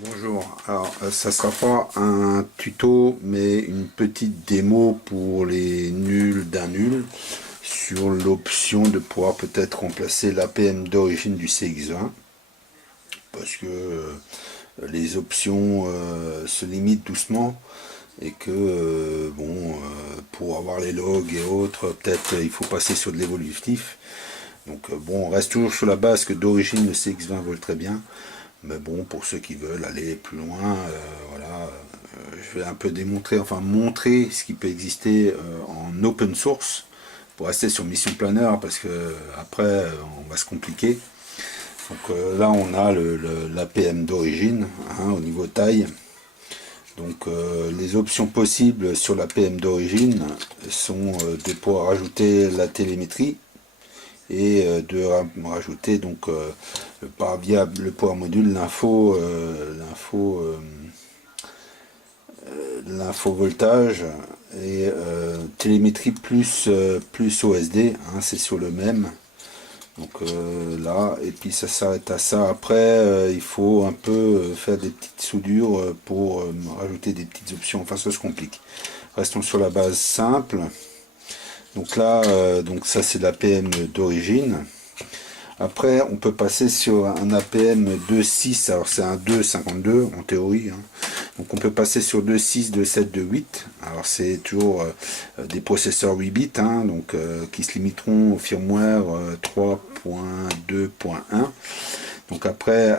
Bonjour, alors ça sera pas un tuto mais une petite démo pour les nuls d'un nul sur l'option de pouvoir peut-être remplacer l'APM d'origine du CX20 parce que les options se limitent doucement et que pour avoir les logs et autres peut-être il faut passer sur de l'évolutif. Donc bon, on reste toujours sur la base que d'origine le CX20 vole très bien. Mais bon, pour ceux qui veulent aller plus loin, voilà, je vais un peu démontrer, enfin montrer ce qui peut exister en open source pour rester sur Mission Planner parce que après on va se compliquer. Donc là on a l'APM d'origine au niveau taille. Donc les options possibles sur l'APM d'origine sont de pouvoir rajouter la télémétrie et de rajouter donc via le Power Module l'info voltage et télémétrie plus OSD, c'est sur le même. Donc là, et puis ça s'arrête à ça. Après, il faut un peu faire des petites soudures pour rajouter des petites options. Enfin, ça se complique. Restons sur la base simple. Donc là, donc ça c'est l'APM d'origine. Après, on peut passer sur un APM 2.6, alors c'est un 2.52 en théorie. Donc on peut passer sur 2.6, 2.7, 2.8. Alors c'est toujours des processeurs 8 bits, donc qui se limiteront au firmware 3.2.1. Donc après,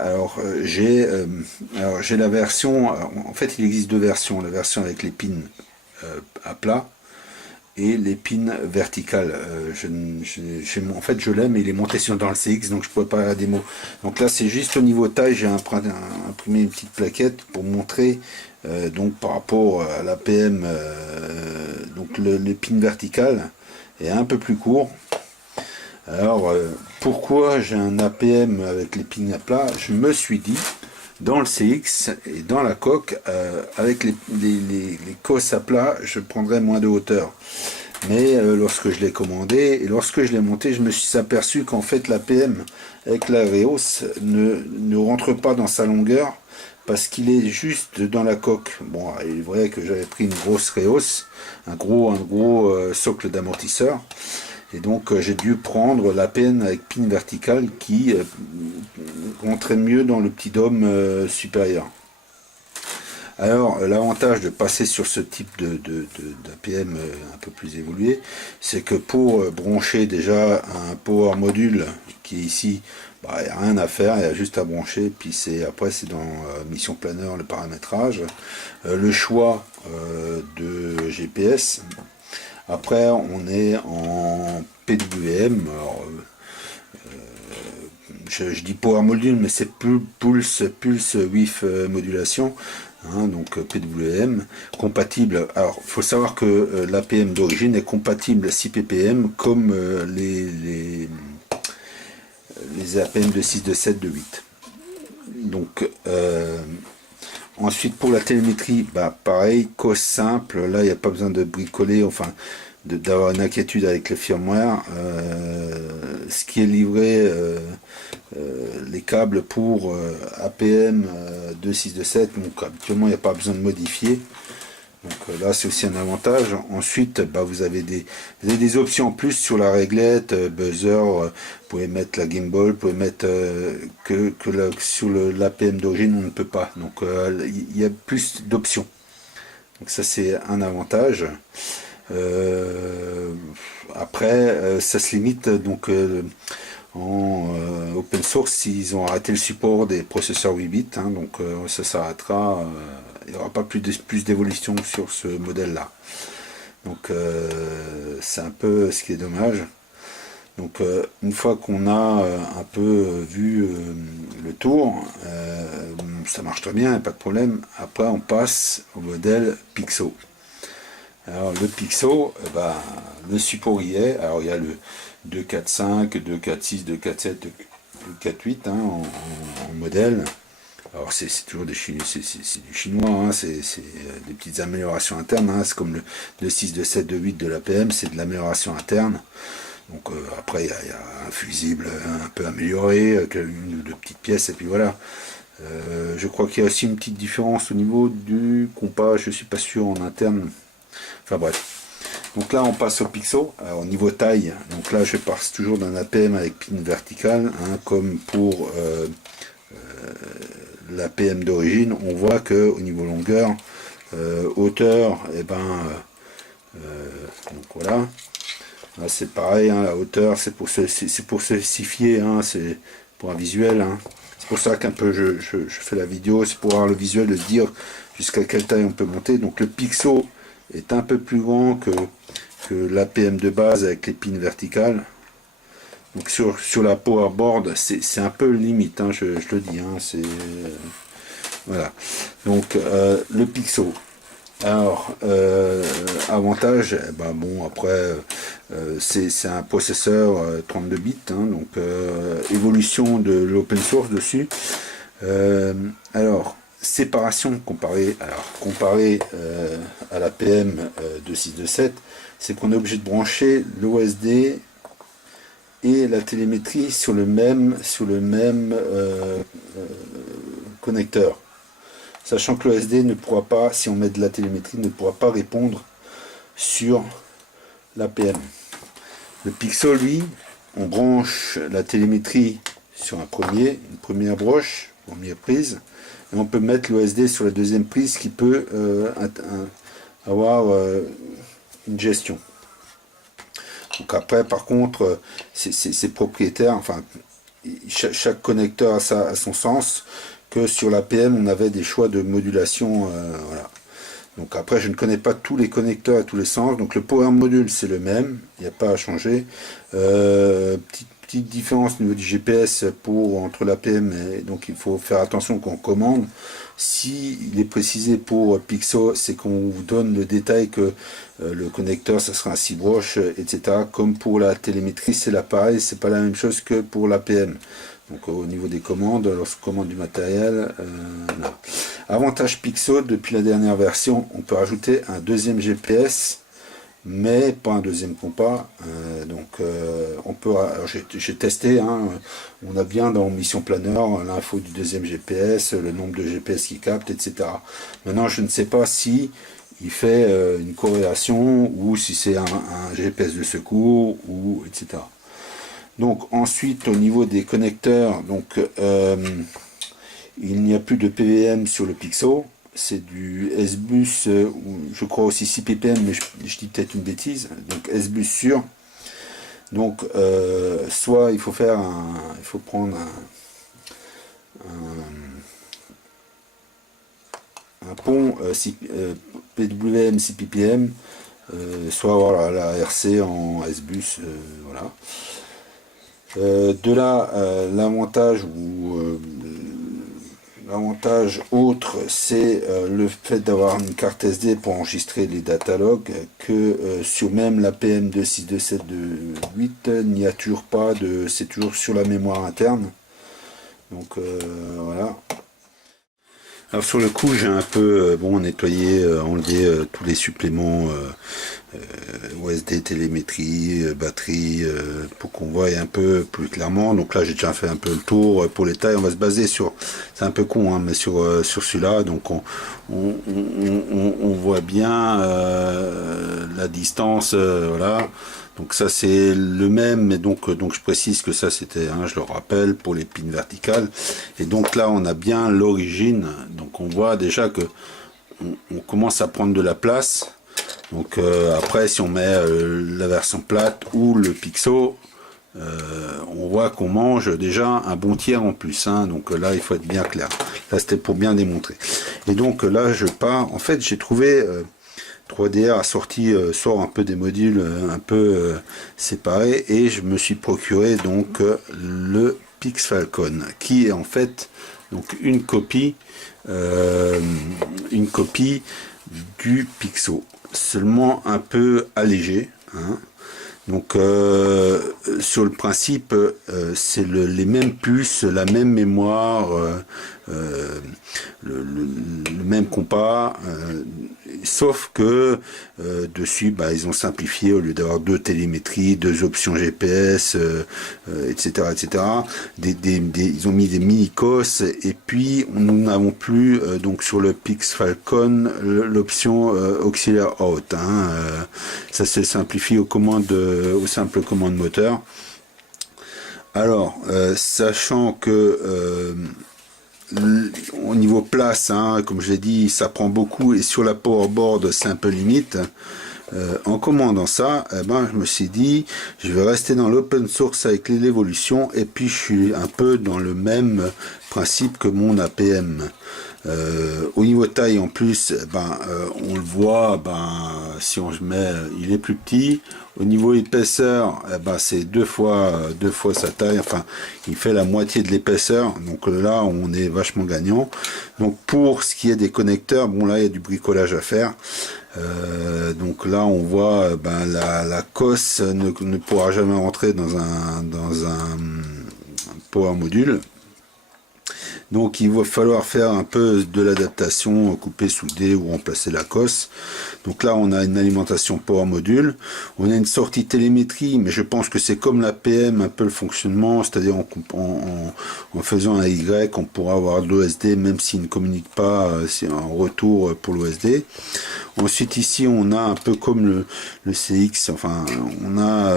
j'ai la version, en fait il existe deux versions, la version avec les pins à plat et l'épine verticale. En fait, je l'aime, mais il est monté dans le CX, donc je ne pourrais pas la démo. Donc là, c'est juste au niveau taille, j'ai imprimé une petite plaquette pour montrer, donc par rapport à l'APM, donc l'épine verticale est un peu plus court. Alors, pourquoi j'ai un APM avec l'épine à plat? Je me suis dit, dans le CX et dans la coque, avec les cosses à plat, je prendrais moins de hauteur. Mais lorsque je l'ai commandé et lorsque je l'ai monté, je me suis aperçu qu'en fait l'APM avec la Reos ne rentre pas dans sa longueur parce qu'il est juste dans la coque. Bon, il est vrai que j'avais pris une grosse Reos, un gros socle d'amortisseur. Et donc j'ai dû prendre l'APM avec pin verticale qui rentrait mieux dans le petit dôme supérieur. Alors, l'avantage de passer sur ce type d'APM un peu plus évolué, c'est que pour brancher déjà un power module qui est ici, il n'y a rien à faire, il y a juste à brancher, puis après c'est dans Mission Planner le paramétrage, le choix de GPS. Après, on est en PWM. Alors, je dis Power Module, mais c'est Pulse Width Modulation. Donc PWM, compatible. Alors, il faut savoir que l'APM d'origine est compatible à 6 ppm comme les APM de 6, de 7, de 8. Donc, ensuite, pour la télémétrie, pareil, cause simple. Là, il n'y a pas besoin de bricoler, enfin, d'avoir une inquiétude avec le firmware. Ce qui est livré, les câbles pour APM 2627, donc habituellement il n'y a pas besoin de modifier. Donc là c'est aussi un avantage. Ensuite vous avez des options en plus sur la réglette, buzzer, vous pouvez mettre la gimbal, vous pouvez mettre sur l'APM d'origine on ne peut pas. Donc il y a plus d'options. Donc ça c'est un avantage. Après ça se limite donc en open source, ils ont arrêté le support des processeurs 8 bits, donc ça s'arrêtera, il n'y aura pas plus d'évolution sur ce modèle là. Donc c'est un peu ce qui est dommage. Donc une fois qu'on a un peu vu le tour, ça marche très bien, pas de problème. Après on passe au modèle Pixo. Alors le Pixo, le support y est. Alors il y a le 2.4.5, 2.4.6, 2.4.7, 2.4.8 en modèle. Alors c'est toujours du chinois, c'est des petites améliorations internes. C'est comme le 6, 2.7, 2.8 de l'APM, c'est de l'amélioration interne. Donc après il y a un fusible un peu amélioré, une ou deux petites pièces et puis voilà. Je crois qu'il y a aussi une petite différence au niveau du compas, je suis pas sûr en interne. Enfin bref. Donc là on passe au pixel. Alors, au niveau taille, donc là je passe toujours d'un APM avec pin verticale, hein, comme pour l'APM d'origine. On voit que au niveau longueur, hauteur, et donc voilà. Là c'est pareil, hein, la hauteur c'est pour spécifier, hein, c'est pour un visuel. Hein. C'est pour ça qu'un peu je fais la vidéo, c'est pour avoir le visuel de dire jusqu'à quelle taille on peut monter. Donc le pixel est un peu plus grand que l'APM de base avec les pins verticales. Donc sur la powerboard, c'est un peu limite, hein, je le dis. Hein, c'est voilà. Donc le pixel. Alors, avantage, eh ben bon, après, c'est un processeur 32 bits, hein, donc évolution de l'open source dessus. Alors, séparation comparé à la PM 2627, c'est qu'on est obligé de brancher l'OSD et la télémétrie sur le même connecteur. Sachant que l'OSD ne pourra pas, si on met de la télémétrie, ne pourra pas répondre sur l'APM. Le Pixel, lui, on branche la télémétrie sur une première broche, première prise, et on peut mettre l'OSD sur la deuxième prise qui peut avoir une gestion. Donc après, par contre, c'est propriétaire, enfin, chaque connecteur a son sens, que sur l'APM, on avait des choix de modulation, voilà. Donc après, je ne connais pas tous les connecteurs à tous les sens, donc le power module, c'est le même, il n'y a pas à changer. Petite différence au niveau du GPS entre l'APM, et donc il faut faire attention quand on commande. Si il est précisé pour Pixel, c'est qu'on vous donne le détail que le connecteur, ça sera un 6 broches, etc. Comme pour la télémétrie, c'est là pareil, c'est pas la même chose que pour l'APM. Donc au niveau des commandes, lorsqu'on commande du matériel, non. Avantage Pixel, depuis la dernière version, on peut rajouter un deuxième GPS, mais pas un deuxième compas. On peut, j'ai testé, hein, on a bien dans Mission Planner l'info du deuxième GPS, le nombre de GPS qui capte, etc. Maintenant, je ne sais pas si il fait une corrélation ou si c'est un GPS de secours, ou etc. Donc ensuite au niveau des connecteurs, donc il n'y a plus de PWM sur le Pixel, c'est du S-Bus, je crois aussi 6 ppm, mais je dis peut-être une bêtise, donc S-Bus sûr. Donc soit il faut prendre un pont PWM 6 ppm, soit avoir la RC en S-Bus, voilà. De là, l'avantage autre, c'est le fait d'avoir une carte SD pour enregistrer les datalogs, que sur même la PM 262728, il n'y a toujours pas c'est toujours sur la mémoire interne. Donc voilà. Alors sur le coup, j'ai un peu nettoyé, enlevé tous les suppléments OSD, télémétrie, batterie, pour qu'on voie un peu plus clairement. Donc là, j'ai déjà fait un peu le tour pour les tailles. On va se baser sur, c'est un peu con, hein, mais sur celui-là. Donc on voit bien la distance, voilà. Donc ça c'est le même, mais donc je précise que ça c'était, hein, je le rappelle, pour les pins verticales. Et donc là on a bien l'origine, donc on voit déjà que on commence à prendre de la place. Donc après si on met la version plate ou le Pixel, on voit qu'on mange déjà un bon tiers en plus, hein. Donc là il faut être bien clair. Là c'était pour bien démontrer. Et donc là je pars, en fait j'ai trouvé... 3DR a sorti, sort un peu des modules un peu séparés, et je me suis procuré donc le PixFalcon, qui est en fait donc une copie du Pixel, seulement un peu allégé, hein. Donc sur le principe, c'est les mêmes puces, la même mémoire, le même compas, sauf que dessus, bah, ils ont simplifié, au lieu d'avoir deux télémétries, deux options GPS, etc., etc. Ils ont mis des mini-cos, et puis nous n'avons plus donc sur le Pix Falcon l'option auxiliaire out. Hein, ça se simplifie aux simples commandes moteur. Alors, sachant que au niveau place, hein, comme je l'ai dit, ça prend beaucoup, et sur la powerboard c'est un peu limite. En commandant ça, eh ben, je me suis dit, je vais rester dans l'open source avec l'évolution, et puis je suis un peu dans le même principe que mon APM. Au niveau taille en plus, on le voit, si on se met, il est plus petit. Au niveau épaisseur, c'est deux fois sa taille, enfin il fait la moitié de l'épaisseur, donc là on est vachement gagnant. Donc pour ce qui est des connecteurs, bon là il y a du bricolage à faire. Donc là on voit la cosse ne pourra jamais rentrer dans un power module. Donc il va falloir faire un peu de l'adaptation, couper, souder ou remplacer la cosse. Donc là on a une alimentation power module, on a une sortie télémétrie, mais je pense que c'est comme la PM un peu le fonctionnement, c'est-à-dire en faisant un Y, on pourra avoir de l'OSD même s'il ne communique pas, c'est un retour pour l'OSD. Ensuite ici on a un peu comme le CX, enfin on a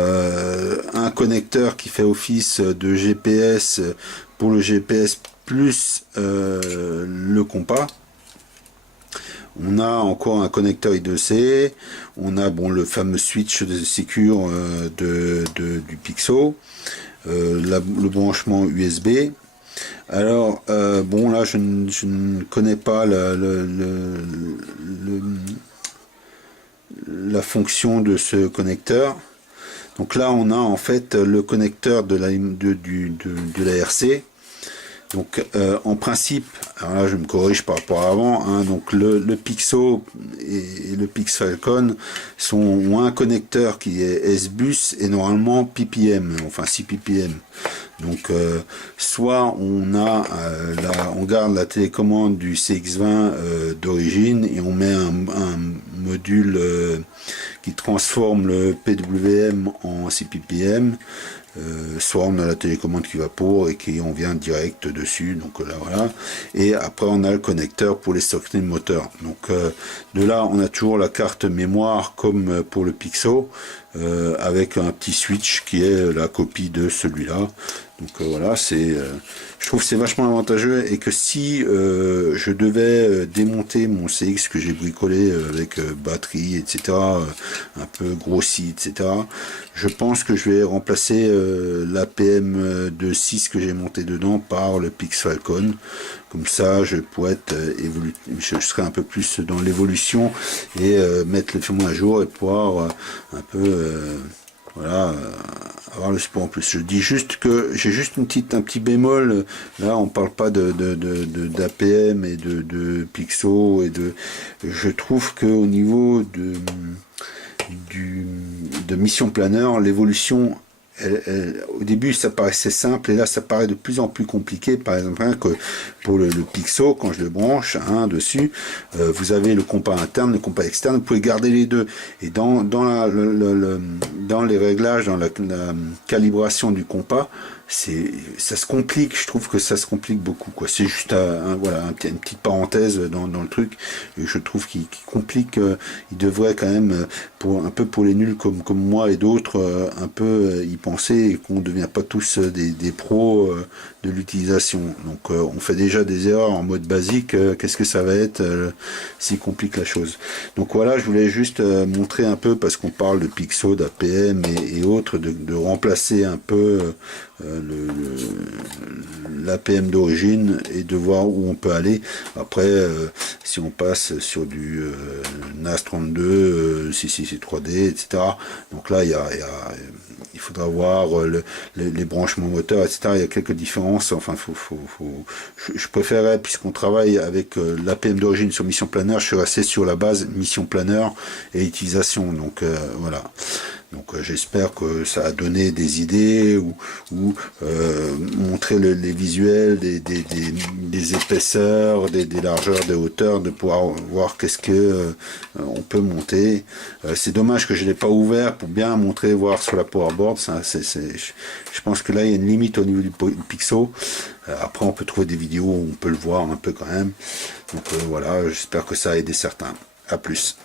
un connecteur qui fait office de GPS pour le GPS plus le compas. On a encore un connecteur I2C, on a le fameux switch de Secure du Pixo, le branchement USB. Alors là je ne connais pas la fonction de ce connecteur. Donc là on a en fait le connecteur de la RC. Donc en principe, alors là je me corrige par rapport à avant, hein, donc le Pixo et le Pix Falcon ont un connecteur qui est S-Bus et normalement PPM, enfin 6 ppm. Donc soit on garde la télécommande du CX20 d'origine et on met un module qui transforme le PWM en 6 ppm. Soit on a la télécommande qui va pour et qui on vient direct dessus, donc là voilà, et après on a le connecteur pour les sorties de moteur. Donc de là on a toujours la carte mémoire comme pour le Pixo, avec un petit switch qui est la copie de celui-là. Donc voilà, je trouve que c'est vachement avantageux, et que si je devais démonter mon CX que j'ai bricolé avec batterie, etc., un peu grossi, etc., je pense que je vais remplacer l'APM de 6 que j'ai monté dedans par le Pix Falcon. Comme ça, je pourrais je serai un peu plus dans l'évolution et mettre le film à jour et pouvoir un peu voilà, avoir le support en plus. Je dis juste que j'ai juste un petit bémol. Là, on parle pas d'APM et de Pixo je trouve que au niveau de Mission Planner, l'évolution, au début ça paraissait simple, et là ça paraît de plus en plus compliqué. Par exemple, que pour le Pixo, quand je le branche dessus, vous avez le compas interne, le compas externe, vous pouvez garder les deux, et dans les réglages, dans la calibration du compas, ça se complique. Je trouve que ça se complique beaucoup, quoi. C'est juste une petite parenthèse dans le truc, et je trouve qu'il complique. Il devrait quand même, un peu pour les nuls comme moi et d'autres, un peu y penser, et qu'on ne devient pas tous des pros de l'utilisation. Donc on fait déjà des erreurs en mode basique, qu'est-ce que ça va être s'il complique la chose. Donc voilà, je voulais juste montrer un peu, parce qu'on parle de Pixo, d'APM et autres, de remplacer un peu l'APM d'origine, et de voir où on peut aller. Après, si on passe sur du NAS32, CC3D, etc., donc là il faudra voir les branchements moteurs, etc. Il y a quelques différences. Enfin, je préférerais, puisqu'on travaille avec l'APM d'origine sur Mission Planner, je suis resté sur la base Mission Planner et utilisation. Donc voilà. Donc j'espère que ça a donné des idées ou montrer les visuels des épaisseurs, des largeurs, des hauteurs, de pouvoir voir qu'est-ce que on peut monter. C'est dommage que je l'ai pas ouvert pour bien montrer, voir sur la powerboard. Je pense que là il y a une limite au niveau du pixel. Après on peut trouver des vidéos où on peut le voir un peu quand même. Donc voilà, j'espère que ça a aidé certains. À plus.